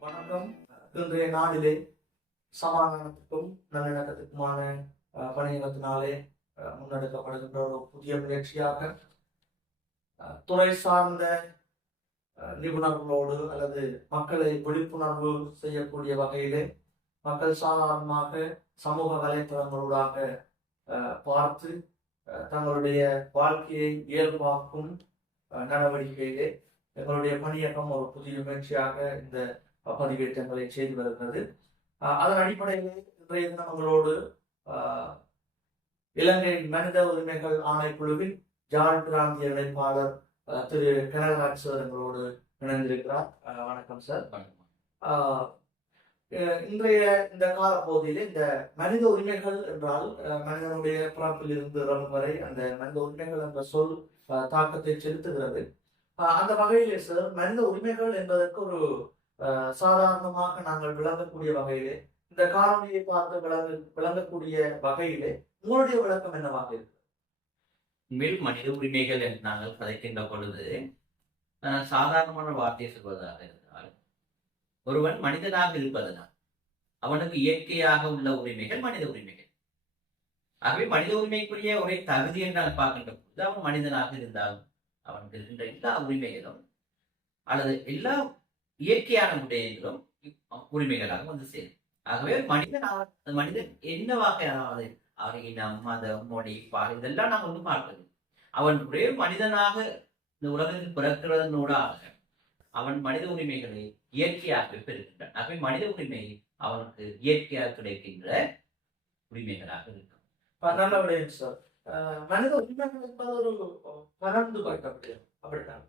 வணக்கம். இன்றைய நாளிலே சமாதானத்துக்கும் நல்லிணக்கத்துக்குமான பணியகத்தினாலே பணியிடத்தினாலே முன்னெடுக்கப்படுகின்ற ஒரு புதிய முயற்சியாக துறை சார்ந்த நிபுணர்களோடு அல்லது மக்களை விழிப்புணர்வு செய்யக்கூடிய வகையிலே மக்கள் சாதாரணமாக சமூக வலைத்தளங்களூடாக பார்த்து தங்களுடைய வாழ்க்கையை இயல்பாக்கும் நடவடிக்கையிலே எங்களுடைய பணியகம் ஒரு புதிய முயற்சியாக இந்த பதிவேற்றங்களை செய்து வருகிறது. அதன் அடிப்படையில் இன்றைய தினம் நம்மளோடு அஹ், இலங்கை மனித உரிமைகள் ஆணைக்குழுவின் ஜான் பிராந்திய இணைப்பாளர் திரு கனகராஜ் சார் எங்களோடு இணைந்திருக்கிறார். வணக்கம் சார். இன்றைய இந்த காலப்பகுதியில் இந்த மனித உரிமைகள் என்றால் அஹ், மனிதனுடைய பிறப்பில் இருந்து இறங்கும் வரை அந்த மனித உரிமைகள் என்ற சொல் தாக்கத்தை செலுத்துகிறது. அந்த வகையிலே சார் மனித உரிமைகள் என்பதற்கு ஒரு சாதாரணமாக நாங்கள் விளங்கக்கூடிய வகையிலே இந்த காணொலியை பார்த்து விளங்க விளங்கக்கூடிய வகையிலே உங்களுடைய விளக்கம் என்னவாக இருக்கு மேல் மனித உரிமைகள் என்று நாங்கள் கதைக்கின்ற பொழுது சாதாரணமான வார்த்தையை சொல்வதாக இருந்தால் ஒருவன் மனிதனாக இருப்பதனால் அவனுக்கு இயற்கையாக உள்ள உரிமைகள் மனித உரிமைகள். ஆகவே மனித உரிமைக்குரிய ஒரே தகுதி என்று பார்க்கின்ற பொழுது அவன் மனிதனாக இருந்தாலும் அவனுக்கு இருக்கின்ற எல்லா உரிமைகளும் அல்லது எல்லா இயற்கையான விடயங்களும் உரிமைகளாக வந்து சேரும். ஆகவே மனிதன் மனிதன் என்ன வகையாவது அவர் இனம் மதம் மொழி பால் இதெல்லாம் நாம் வந்து பார்க்கணும் அவன் ஒரே மனிதனாக இந்த உலகத்தில் பிறக்கிறதனூடாக அவன் மனித உரிமைகளை இயற்கையாக பெறுகின்றான். ஆகவே மனித உரிமை அவனுக்கு இயற்கையாக கிடைக்கின்ற உரிமைகளாக இருக்கும். நல்ல விடயம் சார் மனித உரிமைகள் என்பது ஒரு பரந்து பட்டப்படியும் அப்படித்தான்.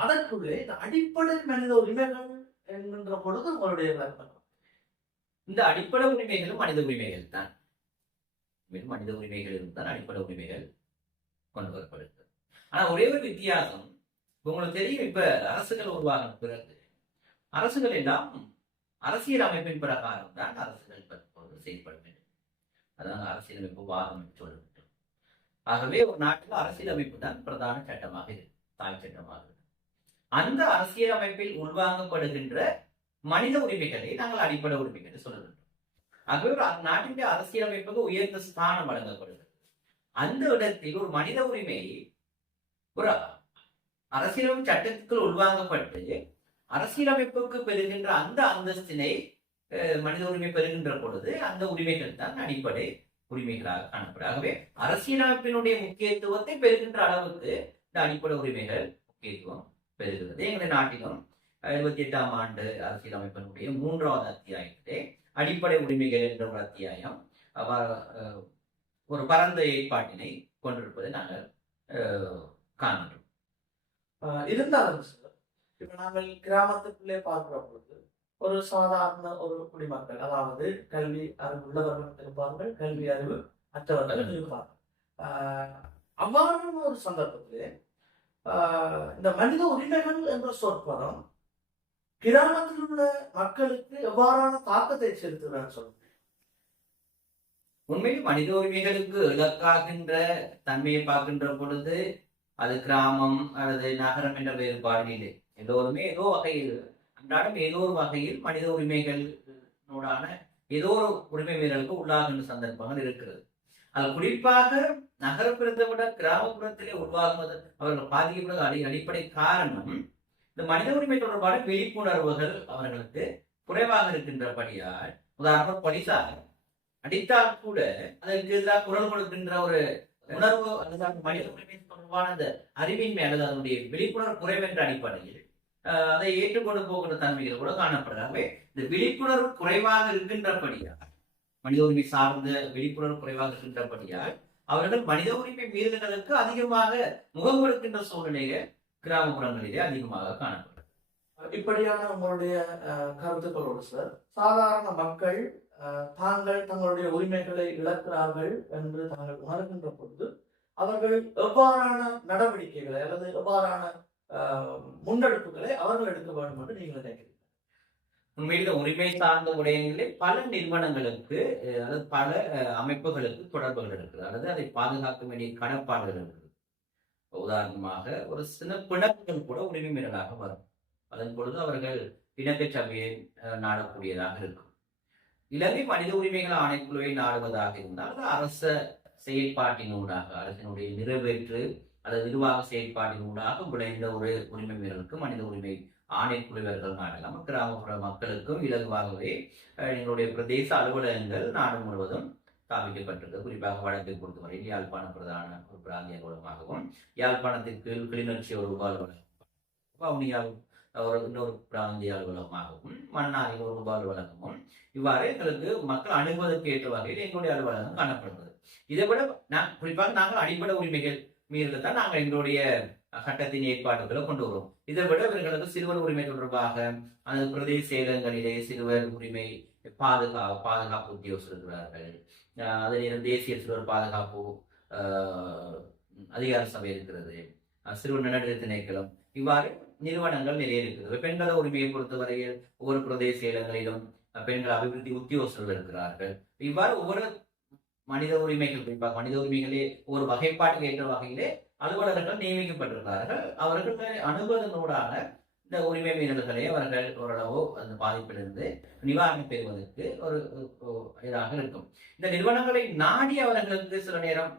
அதற்குள்ளே இந்த அடிப்படை மனித உரிமைகள் என்கின்ற பொழுது உங்களுடைய விளக்கம் இந்த அடிப்படை உரிமைகளும் மனித உரிமைகள் தான். மனித உரிமைகள் இருந்தால் அடிப்படை உரிமைகள் கொண்டு வரப்படுகிறது ஆனா ஒரே ஒரு வித்தியாசம். உங்களுக்கு தெரியும் இப்ப அரசுகள் உருவாகின பிறகு அரசுகள் எல்லாம் அரசியல் அமைப்பின் பிரகாரம் தான் அரசுகள் தற்போது செயல்பட வேண்டும். அதான் அரசியலமைப்பு வாதம் சொல்ல சொல்லப்பட்டது ஆகவே ஒரு நாட்டில் அரசியலமைப்பு தான் பிரதான சட்டமாக இருக்கு தாய் சட்டமாக இருக்கு அந்த அரசியலமைப்பில் உள்வாங்கப்படுகின்ற மனித உரிமைகளை நாங்கள் அடிப்படை உரிமைகளை சொல்லுகின்றோம் ஆகவே ஒரு நாட்டினுடைய அரசியலமைப்புக்கு உயர்ந்த ஸ்தானம் வழங்கப்படுகிறது. அந்த இடத்தில் ஒரு மனித உரிமை ஒரு அரசியலமைப்பு சட்டத்துக்குள் உள்வாங்கப்பட்டு அரசியலமைப்புக்கு பெறுகின்ற அந்த அந்தஸ்தினை மனித உரிமை பெறுகின்ற பொழுது அந்த உரிமைகள் தான் அடிப்படை உரிமைகளாக காணப்படும். ஆகவே அரசியலமைப்பினுடைய முக்கியத்துவத்தை பெறுகின்ற அளவுக்கு இந்த அடிப்படை உரிமைகள் முக்கியத்துவம் பெறுகிறது. எங்களுடைய நாட்டிலும் எழுபத்தி எட்டாம் ஆண்டு அரசியலமைப்பினுடைய மூன்றாவது அத்தியாயத்திலே அடிப்படை உரிமைகள் என்ற ஒரு அத்தியாயம் ஒரு பரந்த ஏற்பாட்டினை கொண்டிருப்பதை நாங்கள் ஆஹ் இருந்தாலும் சார் இப்ப நாங்கள் கிராமத்துக்குள்ளே பார்க்கிற பொழுது ஒரு சாதாரண ஒரு குடிமக்கள் அதாவது கல்வி அறிவு உள்ளவர்கள் இருப்பார்கள் கல்வி அறிவு அற்றவர்கள் இருப்பார்கள். அவ்வாறான ஒரு சந்தர்ப்பத்திலே இந்த மனித உரிமைகள் என்ற சொற்பதம் கிராமத்தில் உள்ள மக்களுக்கு எவ்வாறான தாக்கத்தை செலுத்துகிறார் சொல்லுங்க உண்மையில் மனித உரிமைகளுக்கு இலக்காகின்ற தன்மையை பார்க்கின்ற பொழுது அது கிராமம் அல்லது நகரம் என்ற வேறுபாடு இல்லை. எல்லோருமே ஏதோ வகையில் அன்றாடம் ஏதோ ஒரு வகையில் மனித உரிமைகளோடான ஏதோ ஒரு உரிமை மீறலுக்கு உள்ளாகின்ற சந்தர்ப்பங்கள் இருக்கிறது. குறிப்பாக நகரப்புறத்தை விட கிராமப்புறத்திலே உருவாகுவது அவர்கள் பாதிக்கப்படுவது அடி அடிப்படை காரணம். இந்த மனித உரிமை தொடர்பான விழிப்புணர்வுகள் அவர்களுக்கு குறைவாக இருக்கின்றபடியால் உதாரணமாக போலீசார் அடித்தால் கூட அதற்கு எதிராக குரல் கொடுக்கின்ற ஒரு உணர்வு அல்லது மனித உரிமை தொடர்பான அந்த அறிவின்மை அல்லது அதனுடைய விழிப்புணர்வு குறைவென்ற அடிப்படையில் அதை ஏற்றுக்கொண்டு போகின்ற தன்மைகள் கூட காணப்படுறாங்க இந்த விழிப்புணர்வு குறைவாக இருக்கின்றபடியால் மனித உரிமை சார்ந்த விழிப்புணர்வு குறைவாக இருக்கின்றபடியால் அவர்கள் மனித உரிமை மீறுதலுக்கு அதிகமாக முகம் கொடுக்கின்ற சூழ்நிலையை கிராமப்புறங்களிலே அதிகமாக காணப்படும் இப்படியான உங்களுடைய கருத்துக்களோடு சார் சாதாரண மக்கள் தாங்கள் தங்களுடைய உரிமைகளை இழக்கிறார்கள் என்று தாங்கள் உணர்கின்ற பொழுது அவர்கள் எவ்வாறான நடவடிக்கைகளை அல்லது எவ்வாறான முன்னெடுப்புகளை அவர்கள் எடுக்க வேண்டும் என்று நீங்கள் நினைக்கிறீர்கள்? உண்மையில் உரிமை சார்ந்த விடயங்களில் பல நிறுவனங்களுக்கு அதாவது பல அமைப்புகளுக்கு தொடர்புகள் இருக்குது. அல்லது அதை பாதுகாக்க வேண்டிய கடப்பாடுகள் இருக்குது. உதாரணமாக ஒரு சின்ன பிணக்குகள் கூட உரிமை மீறலாக வரும். அதன் பொழுது அவர்கள் இணக்க சபையை நாடக்கூடியதாக இருக்கும். இலங்கை மனித உரிமைகள் ஆணைக்குழுவை நாடுவதாக இருந்தால் அது அரச செயற்பாட்டினூடாக அரசினுடைய நிறைவேற்று அல்லது நிர்வாக செயற்பாட்டினூடாக விளைந்த ஒரு உரிமை மீறலுக்கு மனித உரிமை ஆணைக்குழுவர்கள் இல்லாமல் கிராமப்புற மக்களுக்கும் இலகுவாகவே எங்களுடைய பிரதேச அலுவலகங்கள் நாடு முழுவதும் ஸ்தாபிக்கப்பட்டிருக்கு. குறிப்பாக வடக்கை பொறுத்தவரையில் யாழ்ப்பாண பிரதான ஒரு பிராந்திய அலுவலகமாகவும் யாழ்ப்பாணத்திற்கு கிளிநொச்சி ஒரு உப அலுவலகம் ஒரு இன்னொரு பிராந்திய அலுவலகமாகவும் மன்னாரின் ஒரு உப அலுவலகமும் இவ்வாறு எங்களுக்கு மக்கள் அணுகுவதற்கு ஏற்ற வகையில் எங்களுடைய அலுவலகம் காணப்படுகிறது. இதை விட நான் குறிப்பாக நாங்கள் அடிப்படை உரிமைகள் மீறல தான் நாங்கள் எங்களுடைய சட்டத்தின் ஏற்பாடுகளை கொண்டு வருவோம் இதை விட இவர்களுக்கு சிறுவர் உரிமை தொடர்பாக அந்த பிரதேச செயலகங்களிலே சிறுவர் உரிமை பாதுகா பாதுகாப்பு உத்தியோகஸ்தர் இருக்கிறார்கள். அதே நேரம் தேசிய சிறுவர் பாதுகாப்பு அதிகார சபை இருக்கிறது. சிறுவர் நன்னடத்தை திணைக்களம். இவ்வாறு நிறுவனங்கள் நிறைய இருக்கிறது. பெண்கள உரிமையை பொறுத்தவரையில் ஒவ்வொரு பிரதேச செயலகங்களிலும் பெண்கள் அபிவிருத்தி உத்தியோகர்கள் இருக்கிறார்கள். இவ்வாறு ஒவ்வொரு மனித உரிமைகள் குறிப்பாக மனித உரிமைகளே ஒரு வகைப்பாட்டுக்கு ஏற்ற வகையிலே அலுவலர்கள் நியமிக்கப்பட்டிருக்கிறார்கள் அவர்கள் அனுபவங்களோடான இந்த உரிமை மீறல்களை அவர்கள் ஓரளவு அந்த பாதிப்பிலிருந்து நிவாரணம் பெறுவதற்கு ஒரு இதாக இருக்கும். இந்த நிறுவனங்களை நாடி அவர்களுக்கு சில நேரம்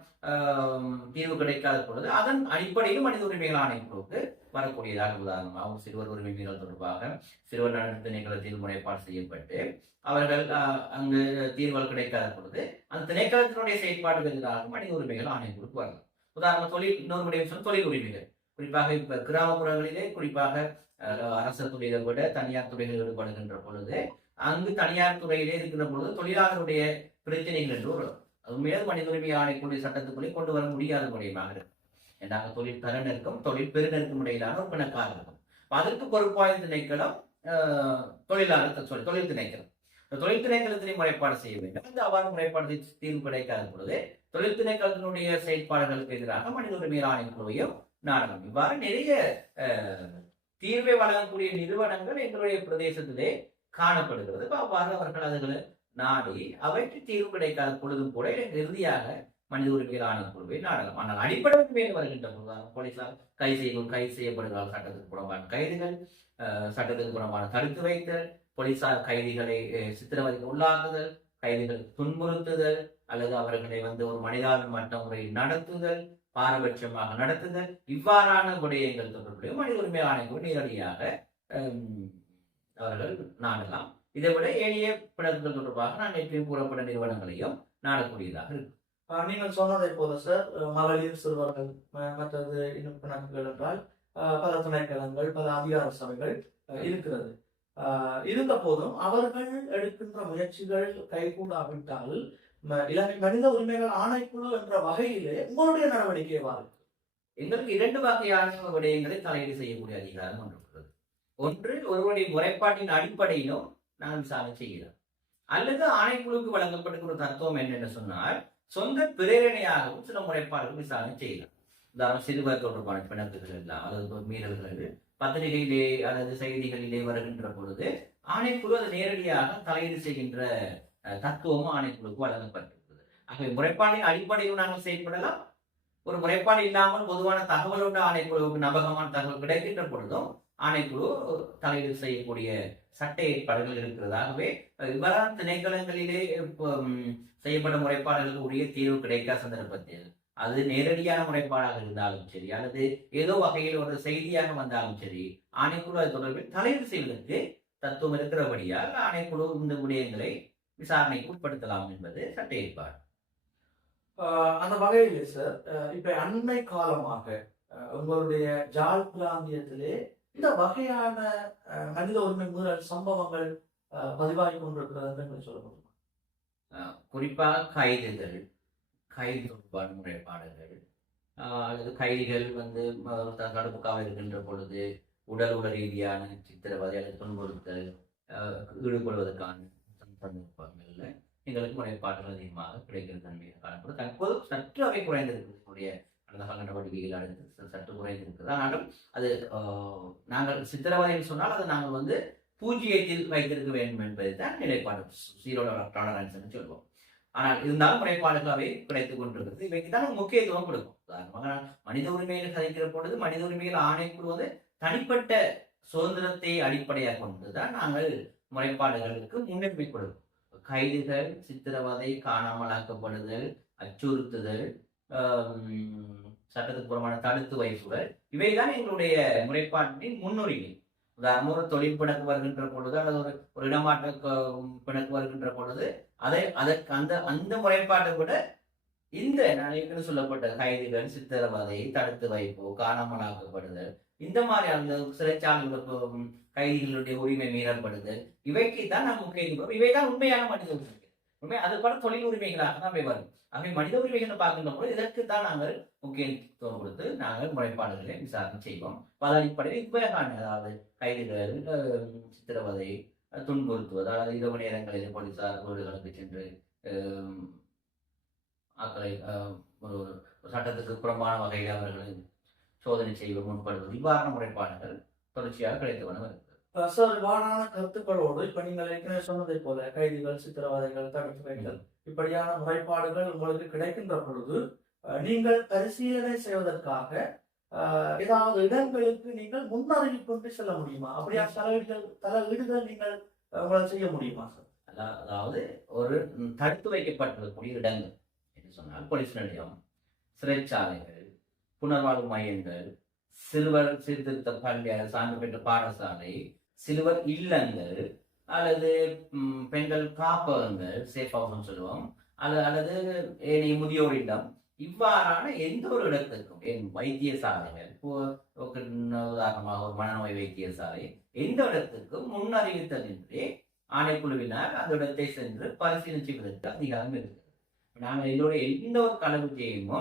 தீர்வு கிடைக்காத பொழுது அதன் அடிப்படையில் மனித உரிமைகள் ஆணைக்குழுவுக்கு வரக்கூடியதாக உதாரணமாக சிறுவர் உரிமை மீறல் தொடர்பாக சிறுவர் நலன் தீர்வு முறைப்பாடு செய்யப்பட்டு அவர்கள் அங்கு தீர்வுகள் கிடைக்காத பொழுது அந்த திணைக்களத்தினுடைய செயற்பாடுகள் எதிராக மனித உரிமைகள் ஆணைக்குழுக்கு வரலாம். உதாரணம் தொழில் இன்னொரு விடயம் சொல் தொழில் உரிமைகள். குறிப்பாக இப்ப கிராமப்புறங்களிலே குறிப்பாக அரசு துறையை விட தனியார் துறைகள் ஈடுபடுகின்ற பொழுது அங்கு தனியார் துறையிலே இருக்கின்ற பொழுது தொழிலாளருடைய பிரச்சனைகள் என்று ஒரு மேல் மனித உரிமை ஆணைக்குரிய சட்டத்துக்குள்ளே கொண்டு வர முடியாத முடியுமாக இருக்கும் ஏன்னாங்க தொழில் தரநெருக்கும் தொழில் பெருநெருக்கும் இடையிலான ஒரு பிணக்காக இருக்கும். அதற்கு பொறுப்பாய்வு திணைக்களம் தொழிலாளர் sorry, தொழில் திணைக்களம். தொழில் திணைக்களத்தினை முறைப்பாடு செய்ய வேண்டும். இந்த அவ்வாறு முறைப்பாடு தீர்வு கிடைக்காத பொழுது தொழில் திணைக்களத்தினுடைய செயற்பாடுகளுக்கு எதிராக மனித உரிமை ஆணைக்குழுவையும் நாடகம் இவ்வாறு நிறைய தீர்வை வழங்கக்கூடிய நிறுவனங்கள் எங்களுடைய பிரதேசத்திலே காணப்படுகிறது. அவ்வாறு அவர்கள் அதுகளை நாடி அவற்றை தீர்வு கிடைக்காத பொழுதும் கூட இறுதியாக மனித உரிமைகள் ஆணைக்குழுவை நாடகம். ஆனால் அடிப்படை மேல் வருகின்ற பொழுது போலீசார் கை செய்யும் கைது செய்யப்படுகிறார் சட்டத்துக்கு புறம்பான கைதுகள் சட்டத்துக்கு புறம்பான தடுத்து வைத்தல் போலீசார் கைதிகளை சித்திரவதைக்கு உள்ளாக்குதல் கைதிகள் துன்புறுத்துதல் அல்லது அவர்களை வந்து ஒரு மனிதாபிமன்ற முறையில் நடத்துதல் பாரபட்சமாக நடத்துதல் இவ்வாறான விடயங்கள் தொடர்புடைய மனித உரிமை ஆணைக்குழு நேரடியாக அவர்கள் நாடலாம். இதை விட ஏனைய பிணக்குகள் தொடர்பாக நான் நேற்று கூறப்பட்ட நிறுவனங்களையும் நாடக்கூடியதாக இருக்கு. ஆஹ் நீங்கள் சொன்னதை போல சார் மகளிர் சிறுவர்கள் மற்றது இன்னும் கணக்குகள் என்றால் பல துணைக்கழகங்கள் பல அதிகார சபைகள் இருக்கிறது. இருந்த போதும் அவர்கள் எடுக்கின்ற முயற்சிகள் கைகூடாவிட்டால் இலங்கை மனித உரிமைகள் ஆணைக்குழு என்ற வகையிலே உங்களுடைய நடவடிக்கை எவ்வாறு எங்களுக்கு இரண்டு வகையான விடயங்களை தலையீடு செய்யக்கூடிய அதிகாரம் ஒன்று ஒன்று ஒருவருடைய முறைப்பாட்டின் அடிப்படையிலும் நாங்கள் விசாரணை செய்கிறோம். அல்லது ஆணைக்குழுவுக்கு வழங்கப்பட்டிருக்கிற தத்துவம் என்னென்னு சொன்னால் சொந்த பிரேரணையாகவும் சில முறைப்பாடுகள் விசாரணை செய்யலாம். உதாரணம் சிறுவர் தொடர்பான பிணக்குகள் எல்லாம் அல்லது மீறல்கள் பத்திரிகையிலே அல்லது செய்திகளிலே வருகின்ற பொழுது ஆணைக்குழு அதை நேரடியாக தலையீடு செய்கின்ற தத்துவமும் ஆணைக்குழுவுக்கு வழங்கப்பட்டிருக்கிறது. ஆகவே முறைப்பாடின் அடிப்படையில் நாங்கள் செயல்படலாம். ஒரு முறைப்பாடு இல்லாமல் பொதுவான தகவலோட ஆணைக்குழுவுக்கு நம்பகமான தகவல் கிடைக்கின்ற பொழுதும் ஆணைக்குழு தலையீடு செய்யக்கூடிய சட்ட ஏற்பாடுகள் இருக்கிறதாகவே இவ்வாறான திணைக்களங்களிலே இப்போ, செய்யப்பட்ட முறைப்பாடுகளுக்கு உரிய தீர்வு கிடைக்காத சந்தர்ப்பத்தில். அது நேரடியான முறைப்பாடாக இருந்தாலும் சரி அல்லது ஏதோ வகையில் ஒரு செய்தியாக வந்தாலும் சரி ஆணைக்குழு அது தொடர்பில் தலையீடு செய்வதற்கு தத்துவம் இருக்கிறபடியால் ஆணைக்குழு இந்த விடயங்களை விசாரணைக்கு உட்படுத்தலாம் என்பது சட்ட ஏற்பாடு. அந்த வகையிலே சார் இப்ப அண்மை காலமாக உங்களுடைய ஜாழ் பிராந்தியத்திலே இந்த வகையான மனித உரிமை மீறல் சம்பவங்கள் பதிவாகி கொண்டிருக்கிறது சொல்ல முடியுமா? குறிப்பாக கைதுகள் கைது தொடர்பான முறைப்பாடுகள் அல்லது கைதிகள் வந்து அஹ் த- தடுப்பு காவல் இருக்கின்ற பொழுது உடல் உடல் ரீதியான சித்திரவதை அல்லது துன்புறுத்தல் ஈடுபடுவதற்கான சந்தர்ப்பங்கள்ல எங்களுக்கு முறைப்பாடுகள் அதிகமாக கிடைக்கிற தன்மையை காணப்படும். தற்போது சற்று அவை குறைந்திருக்கக்கூடிய அந்த கால நடவடிக்கைகள் அடுத்து சற்று குறைந்திருக்கிறது ஆனாலும் அது நாங்கள் சித்திரவதைன்னு சொன்னால் அதை நாங்கள் வந்து பூஜ்ஜியத்தில் வைத்திருக்க வேண்டும் என்பது தான் நிலைப்பாடு ஜீரோ டாலரன்ஸ் சொல்லுவோம். ஆனால் இருந்தாலும் முறைப்பாடுகள் அவை கிடைத்துக் கொண்டிருக்கிறது. இவைக்கு தான் முக்கியத்துவம் கொடுக்கும் உதாரணமாக மனித உரிமைகள் கதைக்கிற பொழுது மனித உரிமைகள் ஆணைக்குழு வந்து தனிப்பட்ட சுதந்திரத்தை அடிப்படையாக கொண்டுதான் நாங்கள் முறைப்பாடுகளுக்கு முன்னுரிமை கொடுக்கும். கைதுகள் சித்திரவதை காணாமலாக்கப்படுதல் அச்சுறுத்துதல் ஆம், சட்டத்துக்கு புறமான தடுத்து வைப்புகள் இவைதான் எங்களுடைய முறைப்பாட்டின் முன்னுரிமை. உதாரணம் ஒரு தொழில் பிணக்கு வருகின்ற பொழுது அல்லது ஒரு ஒரு இடமாற்ற பிணக்கு வருகின்ற பொழுது அதை அதற்கு அந்த அந்த முறைப்பாட்டை விட இந்த நான் சொல்லப்பட்ட கைதுகள் சித்திரவதை தடுத்து வைப்பு காணாமலாக்கப்படுதல் இந்த மாதிரி அந்த சிறைச்சாலைகளுக்கு கைதிகளுடைய உரிமை மீறப்படுது இவைக்கு தான் நாம் முக்கியத்துவம் இவைதான் உண்மையான மனித உரிமைகள். உண்மை அது கூட தொழில் உரிமைகளாக தான் அவை வரும். அவை மனித உரிமைகள் பார்க்கின்ற பொழுது இதற்கு தான் நாங்கள் முக்கியத்துவம் கொடுத்து நாங்கள் முறைப்பாடுகளை விசாரணை செய்வோம். பதவிப்படையில் அடிப்படையில் இவ்வையான அதாவது கைதுகள் சித்திரவதை துன்புறுத்துவது அதாவது இரவு நேரங்களில் போலீசார் வீடுகளுக்கு சென்று அஹ், ஆக்களை ஒரு ஒரு சட்டத்துக்கு புறம்பான வகையில் அவர்களை சோதனை செய்ய முன்படுவது இவ்வாறான முறைப்பாடுகள் தொடர்ச்சியாக கிடைத்து சார் இவ்வாறான கருத்துக்களோடு இப்ப நீங்கள் ஏற்கனவே சொன்னதை போல கைதிகள் சித்திரவதைகள் தடுப்பு வைத்தல் இப்படியான முறைப்பாடுகள் உங்களுக்கு கிடைக்கின்ற பொழுது நீங்கள் பரிசீலனை செய்வதற்காக ஏதாவது இடங்களுக்கு நீங்கள் முன்னறிவிப்பு செல்ல முடியுமா? அப்படியா? தலையீடுகள் தலையீடுகள் நீங்கள் உங்களால் செய்ய முடியுமா சார்? அதா- அதாவது ஒரு தடுத்து வைக்கப்பட்டிருக்கக்கூடிய இடங்கள். என்று சொன்னால் போலீஸ் நிலையம் சிறைச்சாலைகள் புனர்வாழ்வு மையங்கள் சிறுவர் சீர்திருத்த பள்ளி சான்று பெற்ற பாடசாலை சிறுவர் இல்லங்கள் அல்லது பெண்கள் காப்பகங்கள் சேஃப் ஹவுஸ்னு சொல்லுவோம் அல்லது அல்லது ஏனைய முதியோர் இல்லம். இவ்வாறான எந்த ஒரு இடத்துக்கும் என் வைத்தியசாலைகள் இப்போ உதாரணமாக ஒரு மனநோய் வைத்தியசாலை எந்த இடத்துக்கும் முன்னறிவித்தலின்றி ஆணைக்குழுவினர் அந்த இடத்தை சென்று பரிசீலனை செய்வதற்கு அதிகாரம் இருக்கு நாங்கள் இதோட எந்த ஒரு கலவு செய்யுமோ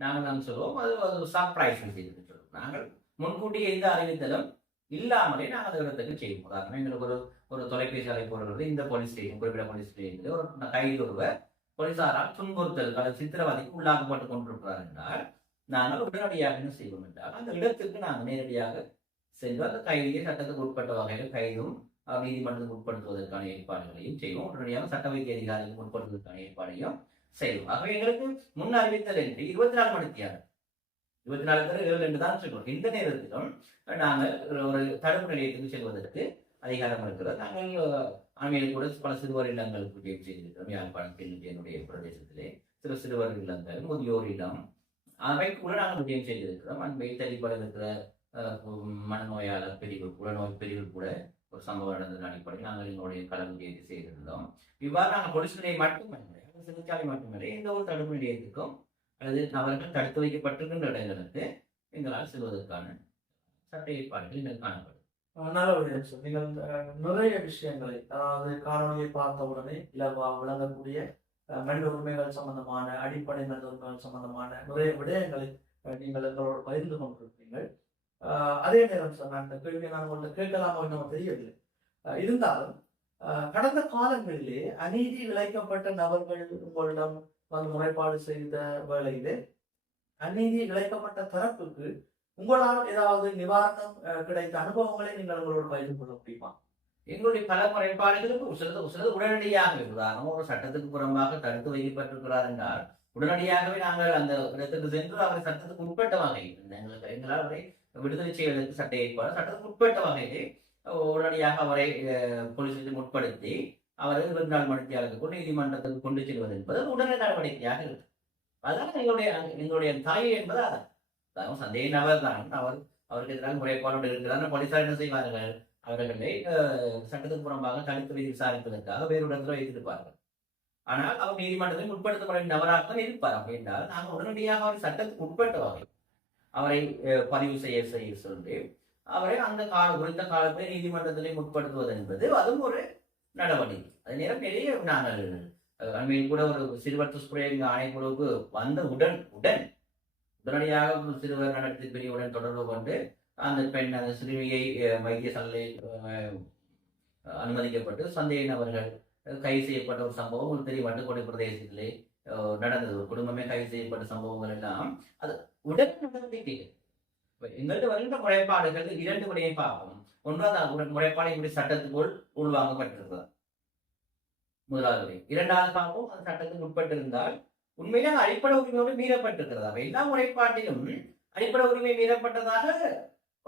நாங்கள் நாங்கள் சொல்லுவோம் அது ஒரு சர்ப்ரைஸ் செய்து சொல்லுவோம் நாங்கள் முன்கூட்டியே எந்த அறிவித்தலும் இல்லாமலே நாங்கள் அந்த இடத்துக்கு செய்வோம். உதாரணம் எங்களுக்கு ஒரு ஒரு தொலைபேசி அழைப்பு வருகிறது இந்த போலீஸ் ஸ்டேஷன் குறிப்பிட்ட போலீஸ் ஸ்டேஷன் ஒரு கைது ஒருவர் போலீசாரால் துன்புறுத்தல் அல்லது சித்திரவதைக்கு உள்ளாக்கப்பட்டு கொண்டிருக்கிறார் என்றால் நாங்கள் உடனடியாக என்ன செய்வோம் என்றால் அந்த இடத்துக்கு நாங்கள் நேரடியாக சென்று அந்த கைதியை சட்டத்துக்கு உட்பட்ட வகையில் கைதும் நீதிமன்றத்துக்கு உட்படுத்துவதற்கான ஏற்பாடுகளையும் செய்வோம். உடனடியாக சட்ட வைத்திய அதிகாரிகளுக்கு உட்படுத்துவதற்கான ஏற்பாடையும் செய்வோம். ஆகவே எங்களுக்கு முன் அறிவித்தல் என்று இருபத்தி நாலு மணிக்கு இருபத்தி நாலு தர ஏழு என்று தான் சொல்றோம். இந்த நேரத்திலும் நாங்கள் ஒரு தடுப்பு நிலையத்துக்கு செல்வதற்கு அதிகாரம் இருக்கிறது. நாங்கள் ஆமையில் கூட பல சிறுவர் இல்லங்களுக்கு உதவி செய்திருக்கிறோம். யாழ்ப்பாணத்தில் என்னுடைய பிரதேசத்திலே. சிறு சிறுவர் இல்லங்கள் முதியோர் இல்லம் அவை கூட நாங்கள் உதயம் செய்திருக்கிறோம். அன்பை தெளிவாக இருக்கிற மனநோயாளர் பிரிவு நோய் பிரிவு கூட ஒரு சம்பவம் நடந்ததன் அடிப்படையில் நாங்கள் எங்களுடைய கலந்து செய்திருந்தோம். இவ்வாறு நாங்கள் பொலிஸ் மட்டும் மட்டுமல்ல சிறைச்சாலை மட்டுமில்லை எந்த ஒரு தடுப்பு நிலையத்துக்கும் அல்லது நபர்கள் தடுத்து வைக்கப்பட்டிருக்கின்ற இடங்களுக்கு எங்களால் செல்வதற்கான சட்ட ஏற்பாடுகள் எங்களுக்கு காணப்படும். நல்ல சார் நீங்கள் நிறைய விஷயங்களை அதாவது காணொலியை பார்த்த உடனே இலவா விளங்கக்கூடிய மனித உரிமைகள் சம்பந்தமான அடிப்படை மனித உரிமைகள் சம்பந்தமான நிறைய விடயங்களை நீங்கள் எங்களோடு பகிர்ந்து கொண்டிருப்பீங்கள் அதே நேரம் சார் நான் இந்த கேள்வியை நான் உங்கள்கிட்ட கேட்கலாமோ இன்னும் தெரியவில்லை. இருந்தாலும் கடந்த காலங்களிலே அநீதி இழைக்கப்பட்ட நபர்கள் உங்களிடம் வந்து முறைப்பாடு செய்த வேளையிலே அநீதி இழைக்கப்பட்ட தரப்புக்கு உங்களால் ஏதாவது நிவாரணம் கிடைத்த அனுபவங்களை நீங்கள் உங்களோடு பகிர்ந்து கொள்ள முடியுமா? எங்களுடைய பல முறைப்பாடுகளுக்கு சிலது சிலது உடனடியாக உதாரணம் ஒரு சட்டத்துக்கு புறம்பாக தடுத்து வைக்கப்பட்டிருக்கிறார் என்றால் உடனடியாகவே நாங்கள் அந்த இடத்துக்கு சென்று அவரை சட்டத்துக்கு உட்பட்ட வகையில் எங்களுக்கு எங்களால் அவரை விடுதலை செய்வதற்கு சட்ட ஏற்பாடு சட்டத்துக்கு உட்பட்ட வகையிலே உடனடியாக அவரை போலீசில் முற்படுத்தி அவரது அவரை இருபத்தி நாலு மணித்தியாளருக்கு நீதிமன்றத்துக்கு கொண்டு செல்வது என்பது உடனடி நடவடிக்கையாக இருக்கு. அதுதான் எங்களுடைய எங்களுடைய தாய் என்பது அதான். சந்தேக நபர் தான். அவர் அவருக்கு எதிராக முறைப்பாடு இருக்கிறார். போலீசார் என்ன செய்வார்கள்? அவர்களை சட்டத்துக்கு புறம்பாக தடுத்து வைத்து விசாரிப்பதற்காக வேறு இடத்துல வைத்திருப்பார்கள். ஆனால் அவர் நீதிமன்றத்தில் உட்படுத்தப்பட நபராக தான் இருப்பார் அப்படின்றால் நாங்கள் உடனடியாக அவர் சட்டத்துக்கு உட்பட்ட வகை அவரை பதிவு செய்ய செய்ய சொல்லி அவரை அந்த கால குறித்த காலத்தில் நீதிமன்றத்திலே முற்படுத்துவது என்பது அதுவும் ஒரு நடவடிக்கை. அது நேரம் நிறைய நாங்கள் அண்மையில் கூட ஒரு சிறுவர் துஷ்பிரயோக ஆணைக்குழுவுக்கு வந்த உடன் உடன் உடனடியாக சிறுவர் நடத்தி பிரிவுடன் தொடர்பு கொண்டு அந்த பெண் அந்த சிறுமியை அஹ், வைத்தியசாலையில் அனுமதிக்கப்பட்டு சந்தேக நபர்கள் கைது செய்யப்பட்ட ஒரு சம்பவம் ஒரு பெரிய வட்டுக்கோட்டை பிரதேசத்திலே நடந்தது. குடும்பமே கைது செய்யப்பட்ட சம்பவங்கள் எல்லாம் அது உடன் நடவடிக்கைகள். எங்கள்கிட்ட வருகின்ற முறைப்பாடுகள் இரண்டு முறையை ஒன்றாவது முறைப்பாடு இப்படி சட்டத்துக்குள் உள்வாங்கப்பட்டிருக்கிறது. முதலாவது இரண்டாவது பார்ப்போம் அந்த சட்டத்துக்கு உட்பட்டிருந்தால் உண்மையிலே அது அடிப்படை உரிமையோடு மீறப்பட்டிருக்கிறது. அப்ப எல்லா முறைப்பாட்டிலும் அடிப்படை உரிமை மீறப்பட்டதாக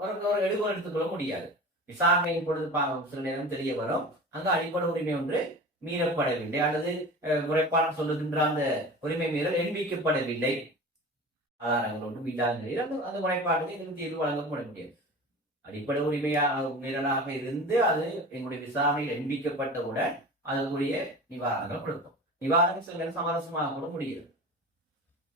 ஒரு ஒரு எடுகோல் எடுத்துக்கொள்ள முடியாது. விசாரணையின் பொழுது பாவம் சில நேரம் தெரிய வரும். அங்க அடிப்படை உரிமை ஒன்று மீறப்படவில்லை. அல்லது முறைப்பாடம் சொல்லுகின்ற அந்த உரிமை மீறல் எண்பிக்கப்படவில்லை ஆதாரங்கள் ஒன்றும் இல்லாத நிலையில் அந்த அந்த முறைப்பாட்டுக்கு எங்களுக்கு தீர்வு வழங்கப்பட முடியாது. அடிப்படை உரிமையாக மீறலாக இருந்து அது எங்களுடைய விசாரணையில் எண்பிக்கப்பட்டவுடன் அதற்குரிய நிவாரணங்கள் கொடுக்கும். நிவாரணம் சில நேரம் சமரசமாக கூட முடியும்.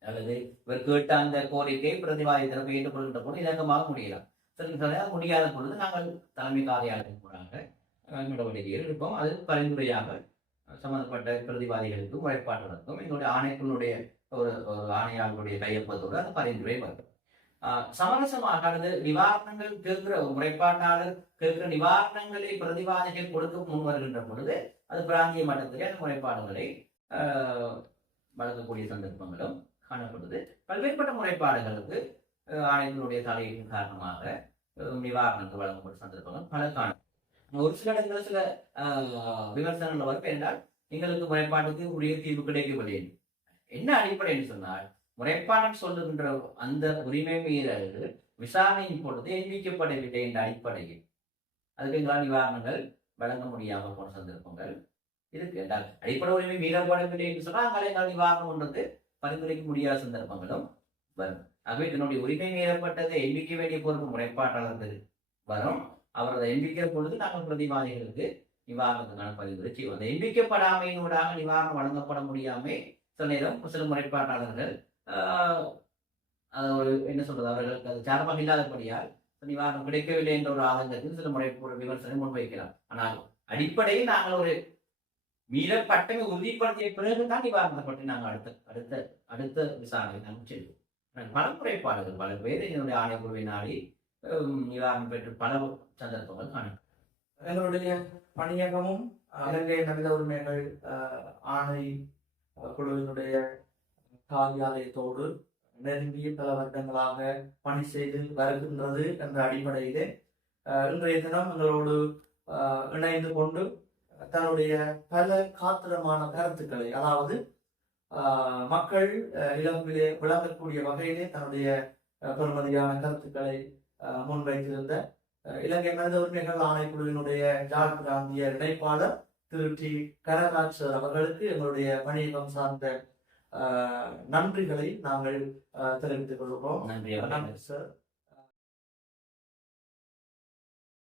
அல்லது இவர் கேட்ட அந்த கோரிக்கை பிரதிவாதி தரப்பு ஏற்றுக்கொள்கின்ற போது இலங்கமாக முடியலாம். சில முடியாத பொழுது நாங்கள் தலைமை காரியாலயம் போறாங்க நடவடிக்கைகள் இருப்போம் அது பரிந்துரையாக சம்பந்தப்பட்ட பிரதிவாதிகளுக்கும் முறைப்பாடுகளுக்கும் எங்களுடைய ஆணைக்குள்ளுடைய ஒரு ஒரு ஆணையாளர்களுடைய கையொப்பத்தோடு அது பரிந்துரை வரும் சமரசமாக அல்லது நிவாரணங்கள் கேட்கிற முறைப்பாட்டாளர் கேட்கிற நிவாரணங்களை பிரதிவாதிகள் கொடுக்க முன் வருகின்ற பொழுது அது பிராந்திய மட்டத்திலே அந்த முறைப்பாடுகளை வழங்கக்கூடிய சந்தர்ப்பங்களும் காணப்படுது. பல்வேறுபட்ட முறைப்பாடுகளுக்கு ஆணையத்தினுடைய ஆணையங்களுடைய தலையீட்டின் காரணமாக நிவாரணங்கள் வழங்கப்படும் சந்தர்ப்பங்கள் பல காணும் ஒரு சில இடங்களில் சில விமர்சனங்கள் வரும். என்றால் எங்களுக்கு முறைப்பாட்டுக்கு உரிய தீர்வு கிடைக்கவில்லை. என்ன அடிப்படைன்னு சொன்னால் முறைப்பாடம் சொல்லுகின்ற அந்த உரிமை மீறல்கள் விசாரணையின் பொழுது எண்ணிக்கப்படவில்லை என்ற அடிப்படையில். அதுக்கு எங்களால் நிவாரணங்கள் வழங்க முடியாமல் போன சந்தர்ப்பங்கள் இருக்கு. என்றால் அடிப்படை உரிமை மீறப்படவில்லை என்று சொன்னால் அங்கே எங்களால் நிவாரணம் ஒன்றது பரிந்துரைக்க முடியாத சந்தர்ப்பங்களும் வரும். ஆகவே தன்னுடைய உரிமை மீறப்பட்டதை எண்ணிக்க வேண்டிய பொறுப்பு முறைப்பாட்டாளர்கள் வரும். அவர் அதை பொழுது நாங்கள் பிரதிவாதிகளுக்கு நிவாரணத்துக்கான பதிவு செய்வோம். அந்த எண்ணிக்கப்படாமையினூடாக நிவாரணம் வழங்கப்பட முடியாமல் சில நேரம் சில முறைப்பாட்டாளர்கள் அது ஒரு என்ன சொல்றது அவர்களுக்கு அது சாரமாக இல்லாதபடியால் நிவாரணம் கிடைக்கவில்லை என்ற ஒரு ஆதங்கத்தில் சில முறை விமர்சனம் முன்வைக்கலாம். ஆனால் அடிப்படையில் நாங்கள் ஒரு மீறப்பட்டமை உறுதிப்படுத்திய பிறகுதான் நிவாரணத்தை பற்றி நாங்கள் அடுத்த அடுத்த அடுத்த விசாரணை நாங்கள் செல்வோம் பல முறைப்பாடுகள் பல பேர் என்னுடைய ஆணைக்குழுவை நாடி ஹம், நிவாரணம் பெற்று பல சந்தர்ப்பங்கள் காணும். எங்களுடைய பணியகமும் இலங்கை மனித உரிமைகள் ஆணை குழுவினுடைய காரியாலயத்தோடு நெருங்கிய பல வருடங்களாக பணி செய்து வருகின்றது என்ற அடிப்படையிலே இன்றைய தினம் எங்களோடு இணைந்து கொண்டு தன்னுடைய பல காத்திரமான கருத்துக்களை அதாவது மக்கள் இளம்பிலே இலங்கையிலே விளங்கக்கூடிய வகையிலே தன்னுடைய பெருமதியான கருத்துக்களை முன்வைத்திருந்த இலங்கை மனித உரிமைகள் ஆணைக்குழுவினுடைய ஜாழ் பிராந்திய இணைப்பாளர் திரு டி. கனராஜ் சார் அவர்களுக்கு எங்களுடைய பணியகம் சார்ந்த நன்றிகளை நாங்கள் தெரிவித்துக் கொள்கிறோம். நன்றி சார்.